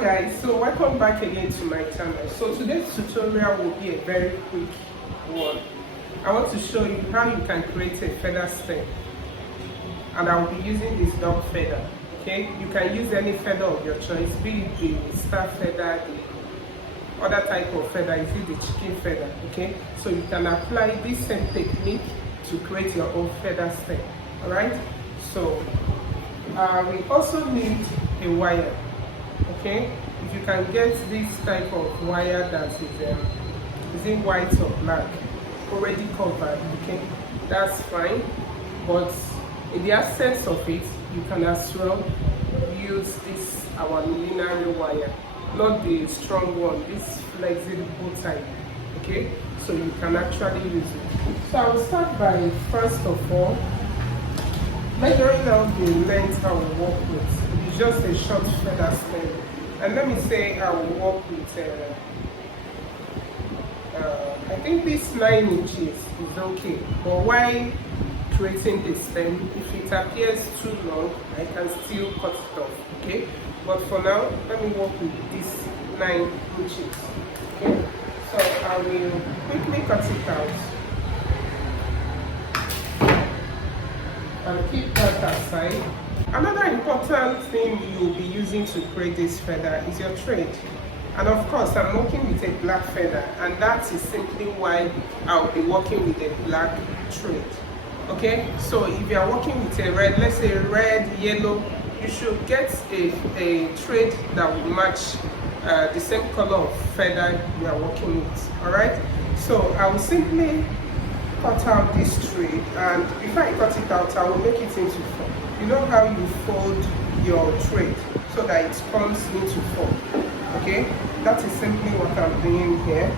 Hello guys, so welcome back again to my channel. So today's tutorial will be a very quick one. I want to show you how you can create a feather stem, and I will be using this dog feather. Okay, you can use any feather of your choice, be it the star feather, the other type of feather, is it the chicken feather. Okay, so you can apply this same technique to create your own feather stem. All right, so we also need a wire. Okay, if you can get this type of wire that is in white or black, already covered, okay, that's fine. But in the absence of it, you can as well use this our linear wire, not the strong one, this flexible type. Okay, so you can actually use it. So I will start by, first of all, measuring out the length I will work with. It's just a short feather stem. And let me say I will work with, I think this 9 inches is okay. But while creating the stem, if it appears too long, I can still cut it off, okay? But for now, let me work with this 9 inches, okay? So I will quickly cut it out. And keep that aside. Another important thing you'll be using to create this feather is your thread. And of course, I'm working with a black feather, and that is simply why I'll be working with a black thread. Okay, so if you are working with a red, let's say red, yellow, you should get a thread that will match the same color of feather you are working with. All right, so I will simply cut out this thread, and before I cut it out, I will make it into four. You know how you fold your thread so that it comes into four. Okay, that is simply what I'm doing here,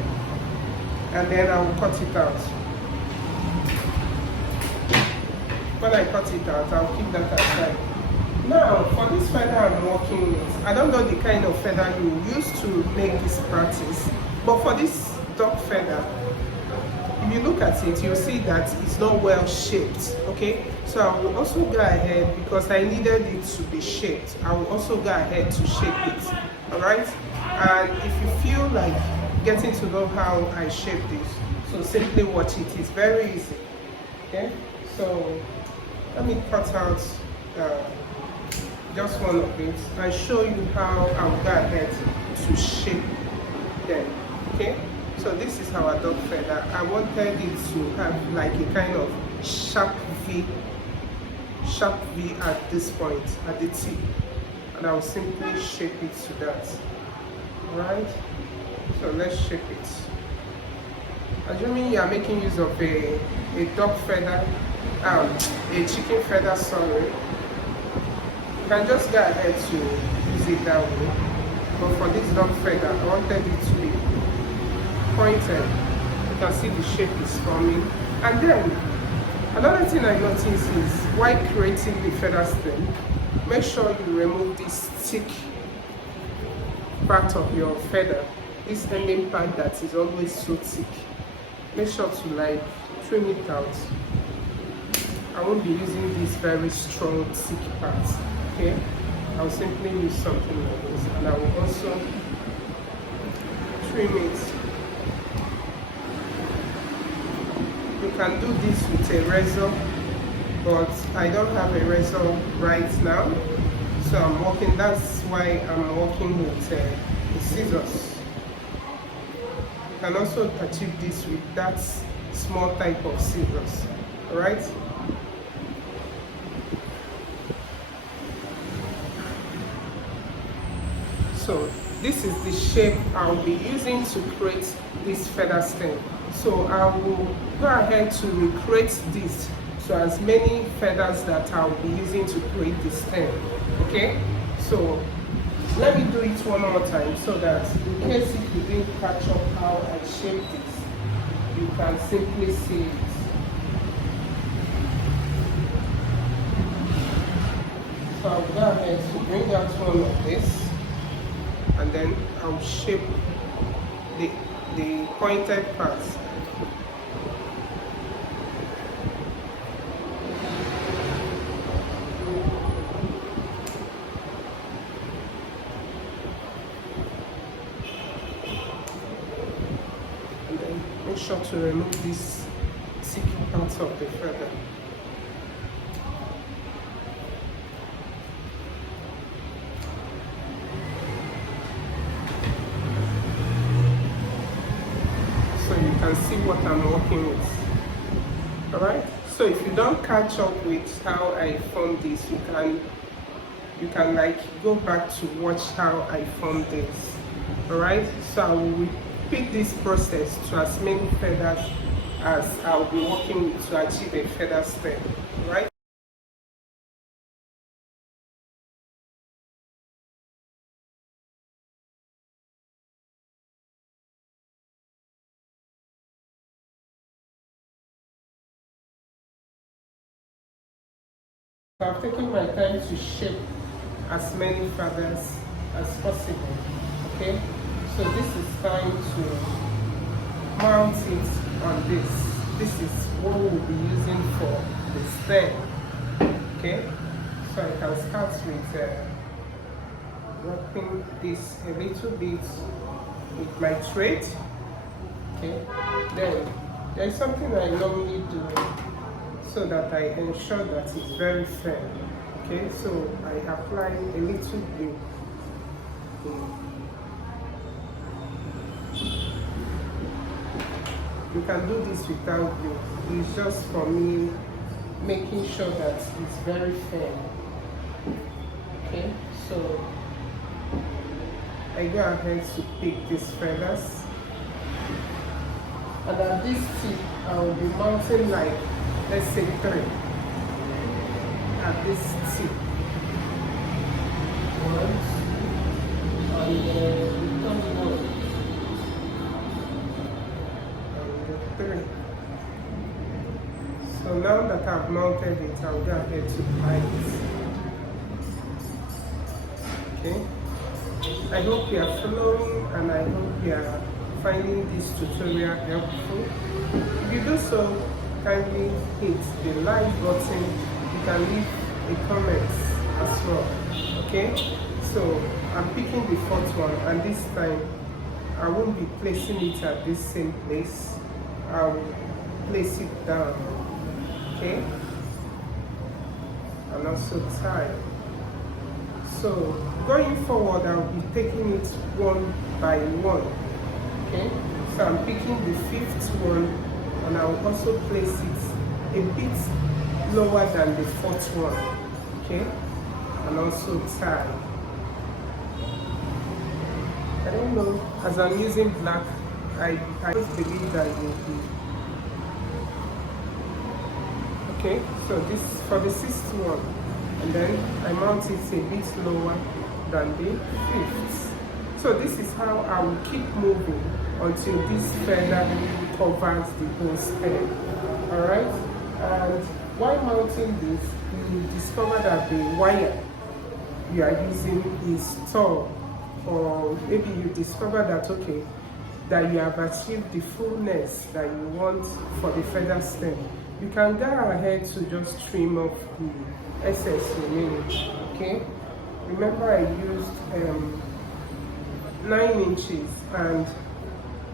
and then I will cut it out. When I cut it out, I'll keep that aside. Now, for this feather I'm working with, I don't know the kind of feather you use to make this practice, but for this dog feather, if you look at it, you'll see that it's not well shaped. Okay, so I will also go ahead, because I needed it to be shaped, I will also go ahead to shape it. All right, and if you feel like getting to know how I shape this, so simply watch it. It's very easy. Okay, so let me cut out just one of it and show you how I will go ahead to shape them. Okay, so this is our dog feather. I wanted it to have like a kind of sharp V at this point, at the tip, and I'll simply shape it to that. Alright, so let's shape it. Assuming you are making use of a dog feather, a chicken feather, sorry, you can just go ahead to use it that way. But for this dog feather, I wanted it to be pointed. You can see the shape is forming. And then another thing I noticed is, while creating the feather stem, make sure you remove this thick part of your feather, this ending part that is always so thick. Make sure to like trim it out. I won't be using this very strong thick part. Okay, I'll simply use something like this, and I will also trim it. You can do this with a razor, but I don't have a razor right now, so I'm working. That's why I'm working with the scissors. You can also achieve this with that small type of scissors. All right. So this is the shape I'll be using to create this feather stem. So I will go ahead to recreate this to as many feathers that I'll be using to create the stem. Okay, so let me do it one more time, so that in case if you didn't catch up how I shaped this, you can simply see it. So I'll go ahead to bring out one of this, and then I'll shape the pointed parts. sure to remove this sticky part of the feather. So you can see what I'm working with. Alright, so if you don't catch up with how I form this, you can like go back to watch how I form this. Alright, so I will repeat this process to as many feathers as I'll be working with to achieve a feather stem. Alright. So I've taken my time to shape as many feathers as possible. Okay, so this is time to mount it on this. This is what we'll be using for the stem. Okay, so I can start with wrapping this a little bit with my thread. Okay, then there's something I normally do so that I ensure that it's very firm. Okay, so I apply a little glue. You can do this without glue. It's just for me making sure that it's very firm. Okay, so I go ahead to pick these feathers. And at this tip, I will be mounting like, let's say 3 at this tip. 1, and return 1, and 3. So now that I've mounted it, I'll go ahead to apply it. Okay. I hope you are following, and I hope you are finding this tutorial helpful. If you do so, kindly hit the like button. You can leave a comment as well. Okay, so I'm picking the 4th one, and this time I won't be placing it at this same place. I'll place it down. Okay, and also tie. So going forward, I'll be taking it one by one. Okay, so I'm picking the 5th one, and I'll also place it a bit lower than the 4th one. Okay, and also tie. I don't know, as I'm using black, I just believe that it will be okay. So this for the 6th one, and then I mount it a bit lower than the 5th. So this is how I will keep moving until this feather covers the whole stem. Alright? And while mounting this, you will discover that the wire you are using is tall, or maybe you discover that okay, that you have achieved the fullness that you want for the feather stem. You can go ahead to just trim off the excess remaining. Okay? Remember, I used 9 inches, and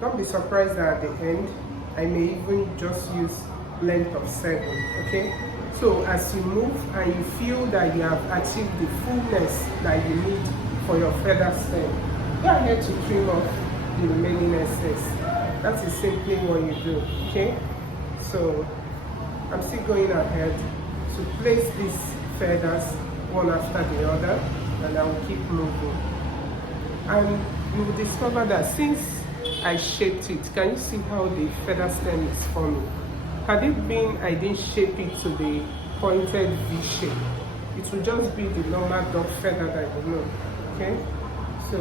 don't be surprised that at the end I may even just use length of 7. Okay, so as you move and you feel that you have achieved the fullness that you need for your feather stem, go ahead to trim off the remaining excess. That is simply what you do. Okay, so I'm still going ahead to place these feathers one after the other, and I will keep moving. And you will discover that since I shaped it, can you see how the feather stem is forming? Had it been I didn't shape it to the pointed V shape, it would just be the normal dog feather that you know. Okay, so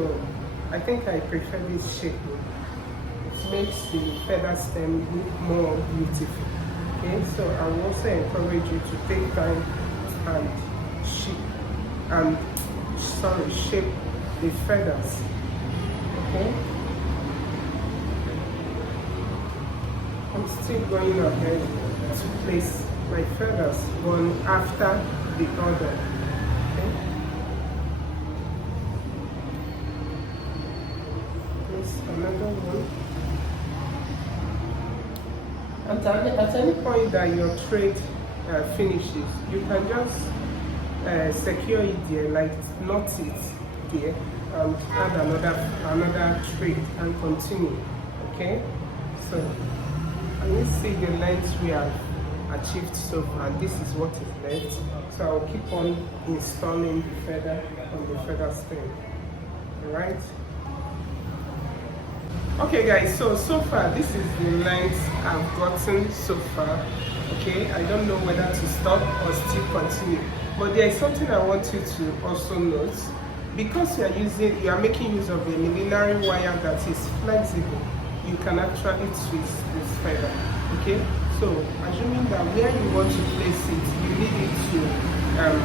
I think I prefer this shape. It makes the feather stem look more beautiful. Okay, so I will also encourage you to take time and shape the feathers. Okay, I'm still going ahead to place my feathers one after the other. Okay, place another one. at any point that your thread finishes, you can just secure it there, like knot it there, and add another thread and continue. Okay, so can you see the length we have achieved so far? This is what is left. So I'll keep on installing the feather on the feather stem. Alright. Okay guys, so far this is the length I've gotten so far. Okay, I don't know whether to stop or still continue. But there is something I want you to also note. Because you are making use of a millinery wire that is flexible, you can actually twist this feather. Okay, so assuming that where you want to place it, you need it to curve,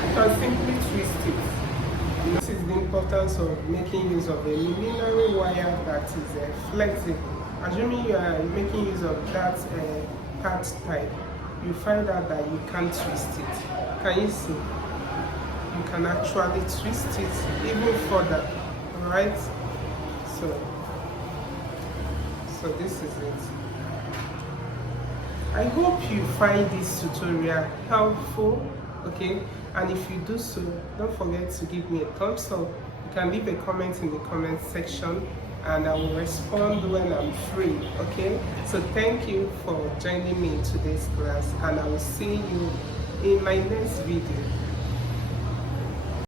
you can simply twist it. This is the importance of making use of a millinery wire that is flexible. Assuming you are making use of that part type, you find out that you can't twist it. Can you see? You can actually twist it even further. Alright? So this is it. I hope you find this tutorial helpful, okay? And if you do so, don't forget to give me a thumbs up. You can leave a comment in the comment section and I will respond when I'm free, okay? So thank you for joining me in today's class and I will see you in my next video.